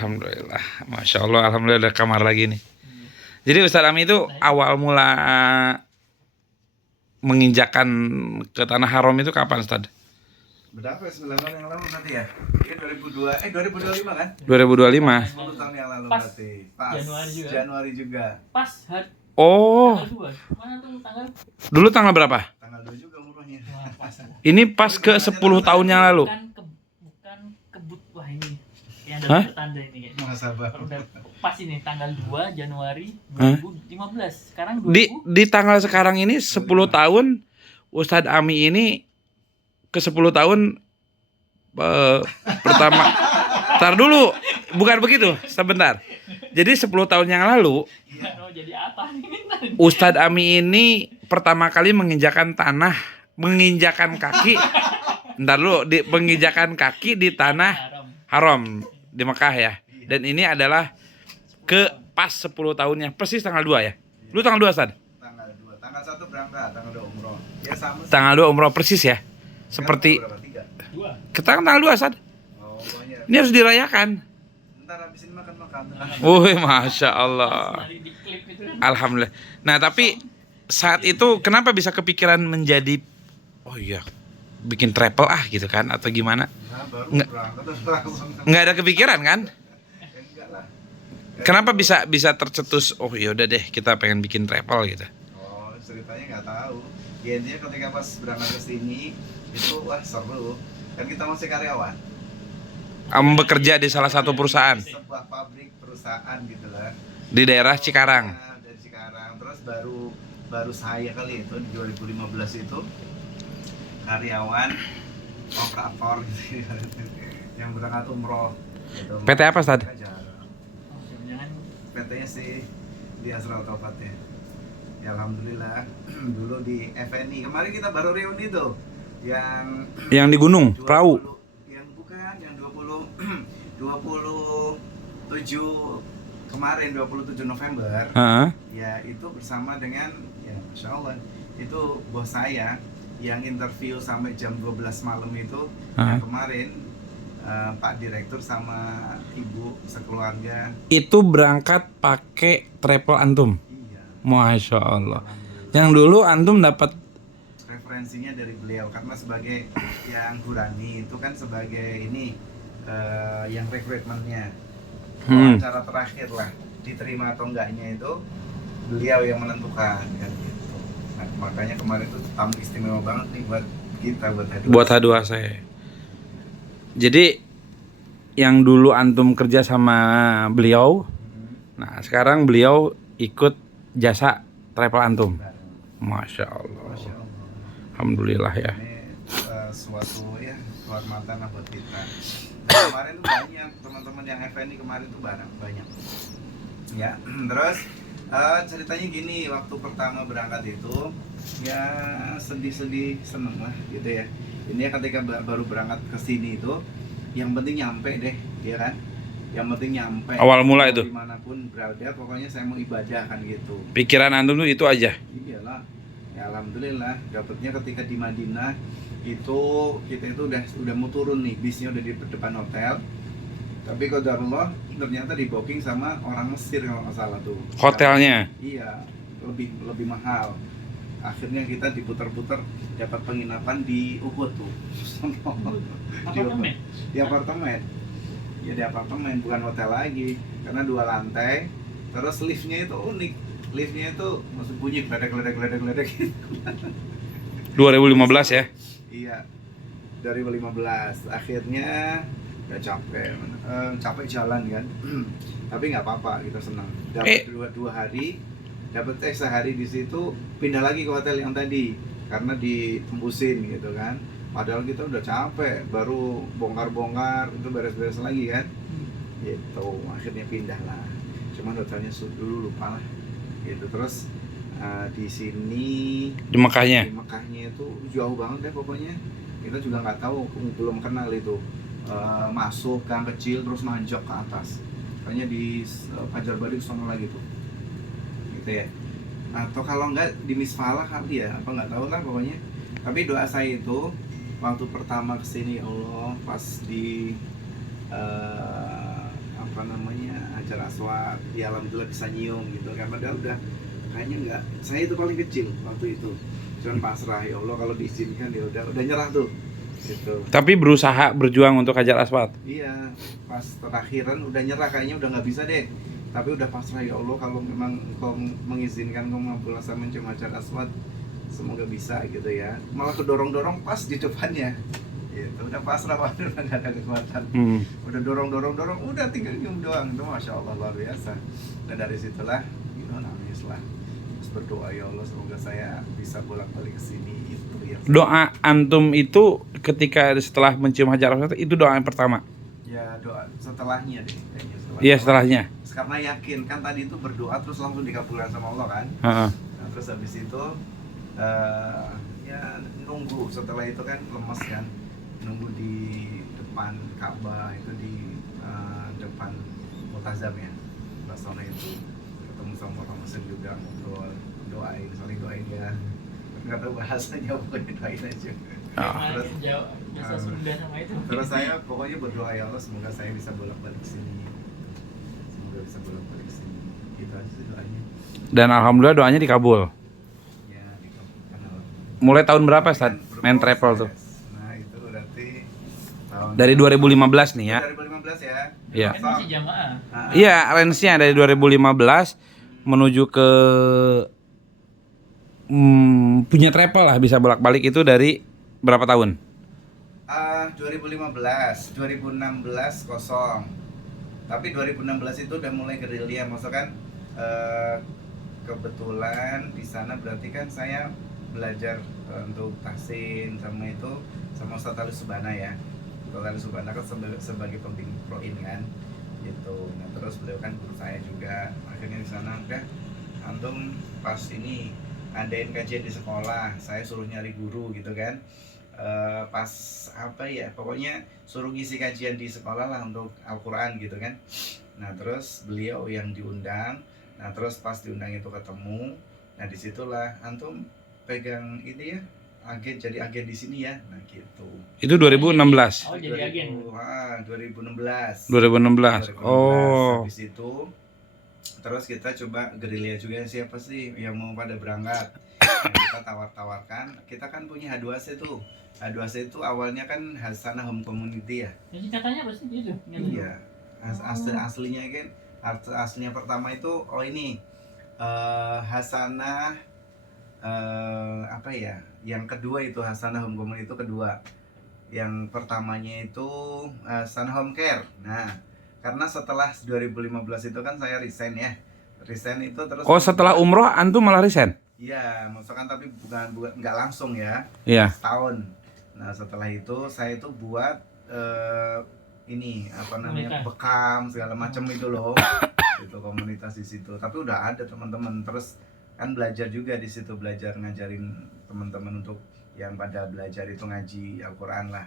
Alhamdulillah, masya Allah, alhamdulillah ada kamar lagi nih. Jadi Ustadz Ami itu awal mula menginjakan ke tanah haram itu kapan Ustadz? Berapa ya, 9 tahun yang lalu nanti ya? Ini 2025 kan? 2025. 10 tahun yang lalu Pas berarti. Pas Januari juga. Pas Oh, tanggal 2. Mana tuh tanggal? dulu tanggal berapa? tanggal 2 juga umrohnya. Wah, pas. Ini pas ke 10 tahun yang lalu. Bukan kebut wah ini. Yang Hah? ada tanda ini kayaknya. Muhasabah. Udah pas ini tanggal 2 Januari 2015. Sekarang 2000. Di tanggal sekarang ini 10 tahun Ustadz Ami ini ke 10 tahun pertama. Ntar dulu, bukan begitu, sebentar. Jadi 10 tahun yang lalu Jadi apa nih? Ustadz Ami ini pertama kali menginjakan kaki. Ntar dulu, menginjakan kaki di tanah haram di Mekah ya. Dan ini adalah ke pas 10 tahunnya, persis tanggal 2 ya. Lu tanggal 2 Ustadz? Tanggal 2. Tanggal 1 berangkat, tanggal 2 umroh. Ya sama. Tanggal 2 umroh persis ya. Seperti kita kan tanggal 2 Ustadz. Oh, iya. Ini harus dirayakan. Ntar habis ini makan-makan. Wih, masya Allah. Alhamdulillah. Nah, tapi saat itu kenapa bisa kepikiran menjadi bikin travel gitu kan atau gimana? Nah, baru Nggak. berangkat terus langsung. Nggak ada kepikiran kan? Enggak lah. Kenapa bisa tercetus? Oh yaudah deh, kita pengen bikin travel gitu. Oh, ceritanya nggak tahu. Ya intinya ketika pas berangkat ke sini itu wah seru. Kan kita masih karyawan. Kamu bekerja di salah satu perusahaan Sebuah pabrik perusahaan gitu lah. di daerah Cikarang. Nah, dari Cikarang. Terus baru saya kali itu di 2015 itu karyawan operator gitu yang berangkat umroh gitu. PT apa, Ustad? PT-nya sih di Asral Taufat ya. Ya alhamdulillah dulu di FNI. Kemarin kita baru reuni tuh Yang di gunung, 20, perahu. yang bukan yang 27 kemarin 27 November. Heeh. Ya itu bersama dengan ya Masya Allah itu bos saya yang interview sampai jam 12 malam itu yang kemarin Pak Direktur sama Ibu sekeluarga Itu berangkat pakai travel antum. iya. Masya Allah. Yang dulu antum dapat Referensinya dari beliau karena sebagai yang Hurani itu kan sebagai ini yang rekrutmennya cara terakhir lah diterima atau enggaknya itu beliau yang menentukan kan gitu. Nah, makanya kemarin itu tamu istimewa banget nih buat kita buat H2 saya. Jadi yang dulu antum kerja sama beliau, nah sekarang beliau ikut jasa travel antum. Masya Allah. Masya Allah. Alhamdulillah ya. Ini suatu ya kehormatan lah buat kita. Nah, kemarin tuh banyak teman-teman yang FNI kemarin tuh banyak. Ya, terus ceritanya gini, waktu pertama berangkat itu ya sedih-sedih seneng lah gitu ya. Ini ketika baru berangkat ke sini itu yang penting nyampe deh, ya kan? Yang penting nyampe. Awal mula itu. Dimanapun berada, pokoknya saya mau ibadah kan gitu. Pikiran antum tuh itu aja. Iyalah. Ya alhamdulillah dapatnya ketika di Madinah itu kita itu udah mau turun nih, bisnya udah di depan hotel. Tapi qadarullah ternyata di booking sama orang Mesir kalau nggak salah tuh. Hotelnya. Iya, lebih mahal. Akhirnya kita diputar-putar dapat penginapan di Ubud tuh. Apartemen. Di apartemen. Ya di apartemen bukan hotel lagi karena 2 lantai. Terus liftnya itu unik. Liftnya itu masih bunyi gledek gitu. 2015 ya. Iya. Dari 2015 akhirnya udah capek jalan kan. Tapi nggak apa-apa, kita senang. Dapat dua hari, dapat sehari di situ, pindah lagi ke hotel yang tadi karena ditembusin gitu kan. Padahal kita udah capek, baru bongkar-bongkar itu beres-beres lagi kan. Gitu, akhirnya pindah lah. Cuman hotelnya dulu lupa lah. Gitu terus di sini Di Mekahnya. itu jauh banget deh pokoknya. Kita juga nggak tahu, belum kenal itu. Masuk gang kecil terus manjak ke atas. Kayaknya di Pajar Bari sono lagi tuh. Gitu ya. Atau kalau enggak di Misfalah kali ya, apa nggak tahu lah pokoknya. Tapi doa saya itu waktu pertama kesini, ya Allah, pas di apa namanya Hajar Aswad, dia alhamdulillah bisa nyium gitu kan. Padahal udah kayaknya nggak, saya itu paling kecil waktu itu, cuman pasrah, ya Allah kalau diizinkan ya udah nyerah tuh gitu. Tapi berusaha berjuang untuk Hajar Aswad. Iya, pas terakhiran udah nyerah, kayaknya udah nggak bisa deh. Tapi udah pasrah, ya Allah kalau memang Engkau mengizinkan Engkau mengampuni saya mencium Hajar Aswad, semoga bisa gitu ya. Malah kedorong-dorong pas di depannya. Gitu, udah pasrah, waduh udah nggak ada kekuatan. Udah dorong, udah tinggal nyium doang. Itu Masya Allah luar biasa. Dan dari situlah, nangis lah. Terus berdoa, ya Allah semoga saya bisa bolak-balik ke sini. Itu yang Doa antum itu ketika setelah mencium Hajar Aswad itu doa yang pertama. ya doa setelahnya deh kayaknya. Iya, setelahnya. Karena yakin kan tadi itu berdoa terus langsung dikabulkan sama Allah kan. Heeh. Nah, terus habis itu ya nunggu, setelah itu kan lemes kan, nunggu di depan Ka'bah itu, di depan Multazam ya, Basona itu, ketemu sama orang Muslim juga, ngobrol, saling doain ya, nggak tahu bahasanya, pokoknya doain aja. Terus bahasa Sunda sama itu. Terus saya pokoknya berdoa, ya Allah semoga saya bisa bolak-balik sini, semoga bisa bolak-balik sini, gitu aja sih doanya. Dan alhamdulillah doanya dikabul. Ya, dikabulkan Allah. Mulai tahun berapa, Ustaz? Kan Main travel tuh. Nah itu berarti tahun Dari 2015 nih ya. 2015 ya. Iya. Kan masih jamaah. Iya, range-nya dari 2015 menuju ke punya travel lah, bisa bolak-balik itu dari berapa tahun? 2015, 2016 kosong. Tapi 2016 itu udah mulai gerilya, maksudnya kan kebetulan di sana berarti kan saya belajar untuk tahsin sama itu sama Ustaz Ali Subhana ya. Ustaz Ali Subhana kan sebagai pembimbing proin kan gitu. Nah terus beliau kan guru saya juga. Akhirnya di sana udah antum pas ini adain kajian di sekolah, saya suruh nyari guru gitu kan. Pas apa ya, pokoknya suruh ngisi kajian di sekolah lah untuk Al-Quran gitu kan. Nah terus beliau yang diundang. Nah terus pas diundang itu ketemu. Nah disitulah antum pegang ini ya, jadi agen di sini ya. Nah gitu. Itu 2016. Oh, jadi agen. 2016. 2016. Oh. Habis itu terus kita coba gerilya juga, siapa sih yang mau pada berangkat. Nah, kita tawar-tawarkan, kita kan punya H2C tuh. H2C itu awalnya kan Hasanah Home Community ya. Jadi katanya pasti itu. Iya. Aslinya kan aslinya pertama itu ini Hasanah apa ya? Yang kedua itu Hasanah Home Community itu kedua. Yang pertamanya itu Hasanah Home Care. Nah, karena setelah 2015 itu kan saya resign ya. Resign itu terus. Oh, setelah umroh antum malah resign? Iya, maksudnya kan tapi bukan nggak langsung ya. Iya. Setahun. Nah, setelah itu saya itu buat ini apa namanya, bekam segala macam itu loh. Itu komunitas di situ. Tapi udah ada teman-teman, terus kan belajar juga di situ, belajar ngajarin teman-teman untuk yang pada belajar itu ngaji Al-Quran lah.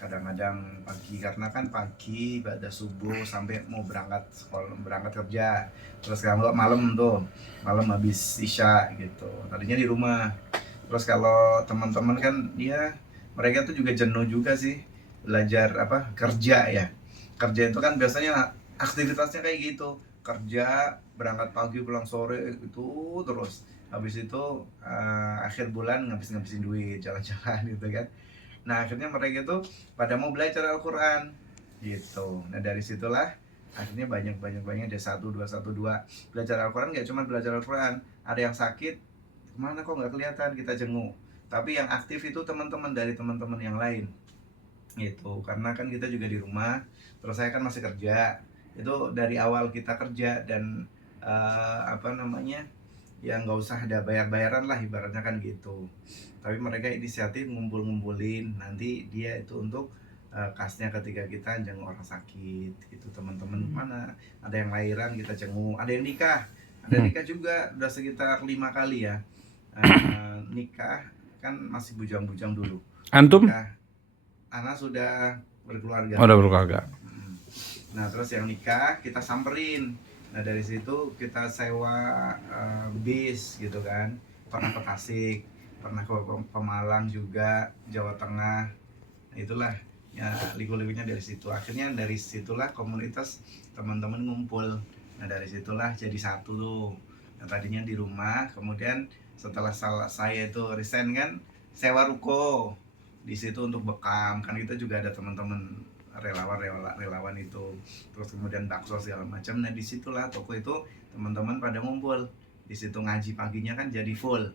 Kadang-kadang pagi, karena kan pagi pada subuh sampai mau berangkat sekolah, berangkat kerja. Terus kalau malam tuh, malam habis isya gitu. Tadinya di rumah. Terus kalau teman-teman kan dia mereka tuh juga jenuh juga sih belajar apa, kerja ya. Kerja itu kan biasanya aktivitasnya kayak gitu. Kerja, berangkat pagi pulang sore itu terus. Habis itu akhir bulan ngabisin duit, jalan-jalan gitu kan. Nah akhirnya mereka itu pada mau belajar Al-Quran gitu. Nah dari situlah akhirnya banyak ada 1, 2 belajar Al-Quran. Gak cuma belajar Al-Quran, ada yang sakit, kemana kok nggak kelihatan, kita jenguk. Tapi yang aktif itu teman-teman dari teman-teman yang lain gitu. Karena kan kita juga di rumah, terus saya kan masih kerja. Itu dari awal kita kerja dan apa namanya, ya nggak usah ada bayar-bayaran lah ibaratnya kan gitu. Tapi mereka inisiatif ngumpulin, nanti dia itu untuk kasnya ketika kita jenguk orang sakit gitu. Teman-teman mana ada yang lahiran kita jenguk, ada yang nikah, juga udah sekitar 5 kali ya. Nikah kan masih bujang-bujang dulu. Antum? Anak sudah berkeluarga. Oh, udah berkeluarga. Nah terus yang nikah kita samperin. Nah dari situ kita sewa bis gitu kan. Pernah ke Tasik, pernah ke Pemalang juga, Jawa Tengah. Nah, itulah ya liku-likunya dari situ. Akhirnya dari situlah komunitas teman-teman ngumpul. Nah dari situlah jadi satu tuh. Nah, tadinya di rumah, kemudian setelah saya itu resign kan sewa ruko di situ untuk bekam, kan kita juga ada teman-teman relawan itu, terus kemudian bakso segala macam. Nah disitulah toko itu teman-teman pada ngumpul di situ, ngaji paginya kan jadi full.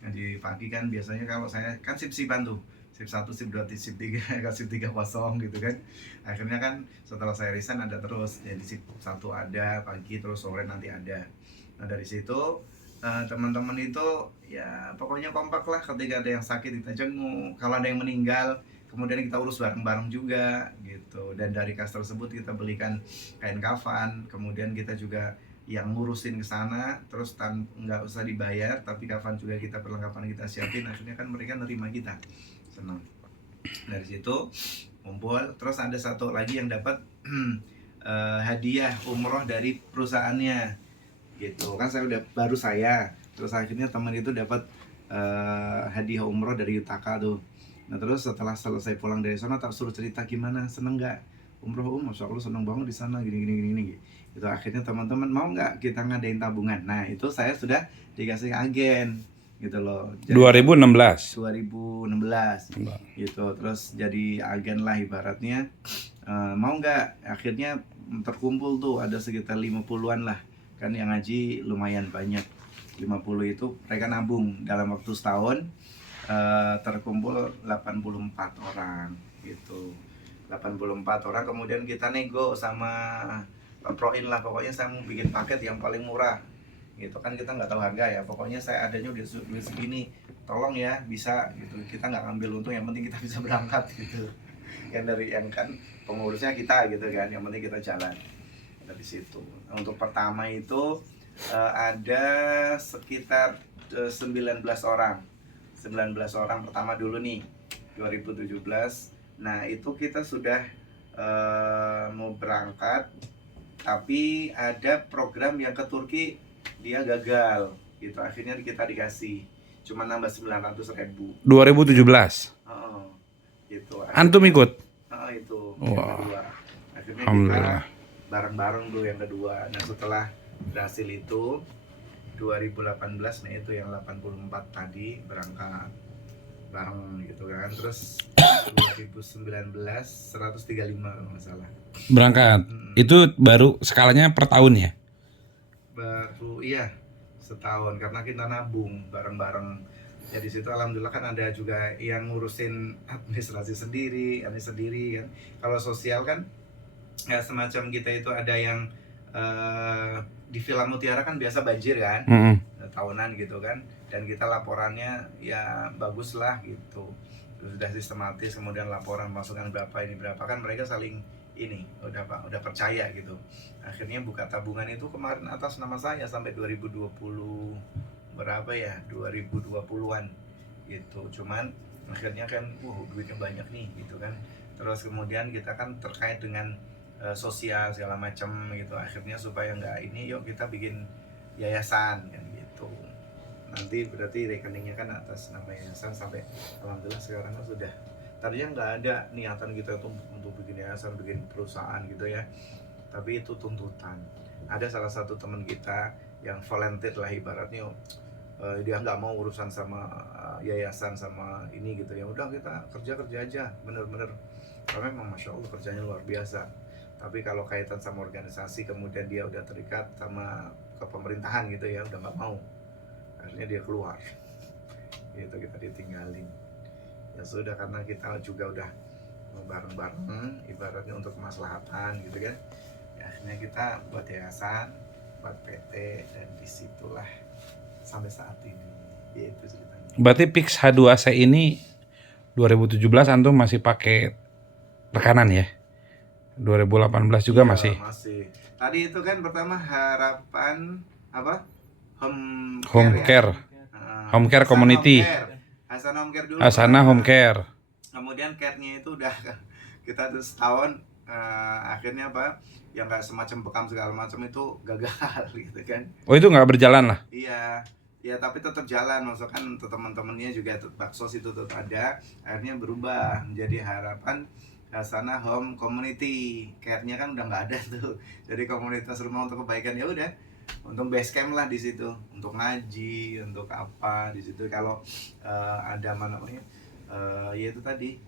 Ngaji pagi kan biasanya kalau saya kan sip-sipan tuh, sip 1, sip 2, sip 3, sip 3 kosong gitu kan. Akhirnya kan setelah saya resign ada terus, jadi sip 1 ada pagi, terus sore nanti ada. Nah dari situ teman-teman itu ya pokoknya kompak lah. Ketika ada yang sakit kita jenguk, kalau ada yang meninggal kemudian kita urus bareng-bareng juga gitu. Dan dari kas tersebut kita belikan kain kafan, kemudian kita juga yang ngurusin ke sana, terus nggak usah dibayar, tapi kafan juga kita, perlengkapan kita siapin. Akhirnya kan mereka nerima kita, senang. Dari situ kumpul, terus ada satu lagi yang dapat hadiah umroh dari perusahaannya gitu kan. Saya udah baru terus akhirnya teman itu dapat hadiah umroh dari Yutaka tuh. Nah terus setelah selesai pulang dari sana tak suruh cerita gimana, seneng nggak umroh? Masya Allah seneng banget di sana, gini itu. Akhirnya teman-teman mau nggak kita ngadain tabungan. Nah itu saya sudah dikasih agen gitu loh. Jadi, 2016 gitu. Terus jadi agen lah ibaratnya. Mau nggak? Akhirnya terkumpul tuh ada sekitar 50-an lah kan, yang ngaji lumayan banyak. 50 itu mereka nabung dalam waktu setahun. Terkumpul 84 orang gitu. 84 orang, kemudian kita nego sama Pak Proin lah, pokoknya saya mau bikin paket yang paling murah gitu kan. Kita nggak tahu harga ya, pokoknya saya adanya udah segini, tolong ya bisa gitu. Kita nggak ngambil untung, yang penting kita bisa berangkat gitu. Yang kan pengurusnya kita gitu kan, yang penting kita jalan. Dari situ untuk pertama itu ada sekitar 19 orang pertama dulu nih 2017. Nah itu kita sudah mau berangkat, tapi ada program yang ke Turki dia gagal gitu. Akhirnya kita dikasih cuma nambah 900.000 2017 gitu. antum ikut? Itu Wah. yang kedua. Akhirnya Alhamdulillah. kita bareng-bareng dulu yang kedua. Nah setelah berhasil itu 2018, nah itu yang 84 tadi berangkat bareng gitu kan. Terus 2019 135 kalau nggak salah Berangkat. Itu baru skalanya per tahun ya? baru, iya setahun, karena kita nabung bareng-bareng. Ya di situ alhamdulillah kan ada juga yang ngurusin administrasi sendiri kan. Kalau sosial kan ya semacam kita itu ada yang di Villa Mutiara kan biasa banjir kan, tahunan gitu kan, dan kita laporannya ya bagus lah gitu, sudah sistematis. Kemudian laporan masukan berapa ini berapa kan, mereka saling ini udah percaya gitu. Akhirnya buka tabungan itu kemarin atas nama saya sampai 2020 berapa ya, 2020-an gitu. Cuman akhirnya kan duitnya banyak nih gitu kan. Terus kemudian kita kan terkait dengan sosial segala macam gitu. Akhirnya supaya nggak ini, yuk kita bikin yayasan kan gitu. Nanti berarti rekeningnya kan atas nama yayasan, sampai alhamdulillah sekarang kan sudah. Tadinya nggak ada niatan kita untuk bikin yayasan, bikin perusahaan gitu ya, tapi itu tuntutan. Ada salah satu teman kita yang volunteer lah ibaratnya, dia nggak mau urusan sama yayasan sama ini gitu ya. Udah kita kerja aja, bener-bener. Karena memang masya Allah kerjanya luar biasa. Tapi kalau kaitan sama organisasi, kemudian dia udah terikat sama kepemerintahan gitu ya, udah nggak mau. Akhirnya dia keluar. Gitu, kita ditinggalin. Ya sudah, karena kita juga udah bareng-bareng, ibaratnya untuk kemaslahatan gitu kan. Ya, akhirnya kita buat yayasan, buat PT, dan disitulah sampai saat ini. Itu ceritanya. Berarti Pix H2AC ini 2017 antum masih pakai rekanan ya? 2018 juga Iya, masih. Tadi itu kan pertama harapan apa? Home care. Home care community. Hasanah Home Care dulu. Hasanah Home Care. Kemudian care-nya itu udah kita tuh setahun, akhirnya apa? Yang kayak semacam bekam segala macam itu gagal gitu kan. Oh itu nggak berjalan lah? Iya, ya tapi tetap jalan. Maksudnya kan teman-temannya juga baksos itu tetap ada. Akhirnya berubah menjadi harapan Hasana Home Community. Care-nya kan udah nggak ada tuh. Jadi komunitas rumah untuk kebaikan ya udah. Untuk base camp lah di situ, untuk ngaji, untuk apa di situ. Kalau ada mana namanya, ya itu tadi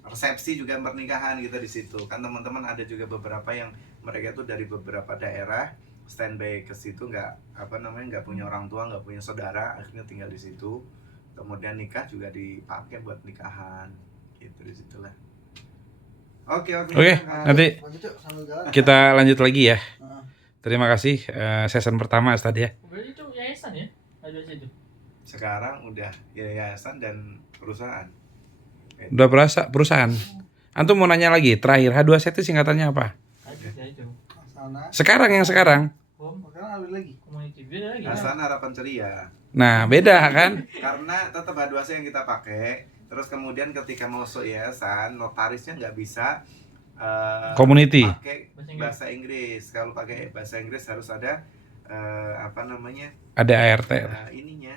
resepsi juga pernikahan gitu di situ. Kan teman-teman ada juga beberapa yang mereka tuh dari beberapa daerah standby ke situ, nggak punya orang tua, nggak punya saudara, akhirnya tinggal di situ. Kemudian nikah juga dipakai buat nikahan, gitu di situlah. Oke, nanti Lanjut yuk, sambil jalan. kita lanjut lagi ya. Heeh. Terima kasih season pertama Ustadz ya. Berarti itu yayasan ya? Ada situ. Sekarang udah yayasan dan perusahaan. Udah perusahaan. Antum mau nanya lagi, terakhir H2C itu singkatannya apa? Ada ya itu. Sana. Sekarang yang sekarang. Home Sekarang ambil lagi. community beda lagi. Hasana Harapan Ceria. Nah, beda kan? Karena tetap H2C yang kita pakai. Terus kemudian ketika masuk yayasan, notarisnya nggak bisa Community. pakai bahasa Inggris. Kalau pakai bahasa Inggris harus ada Ada ART. ininya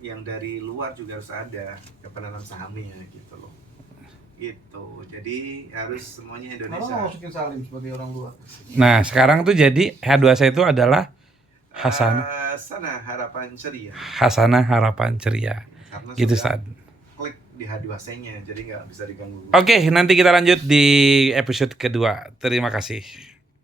yang dari luar juga harus ada kepenangan sahamnya gitu loh. Gitu. Jadi harus semuanya Kenapa Indonesia. nggak masukin Salim sebagai orang luar? Nah, sekarang tuh jadi H2C itu adalah Hasana Harapan Ceria. Hasanah Harapan Ceria. Karena Gitu, sudah Ustadz. klik di H2C-nya, jadi nggak bisa diganggu. Oke, nanti kita lanjut di episode kedua. Terima kasih.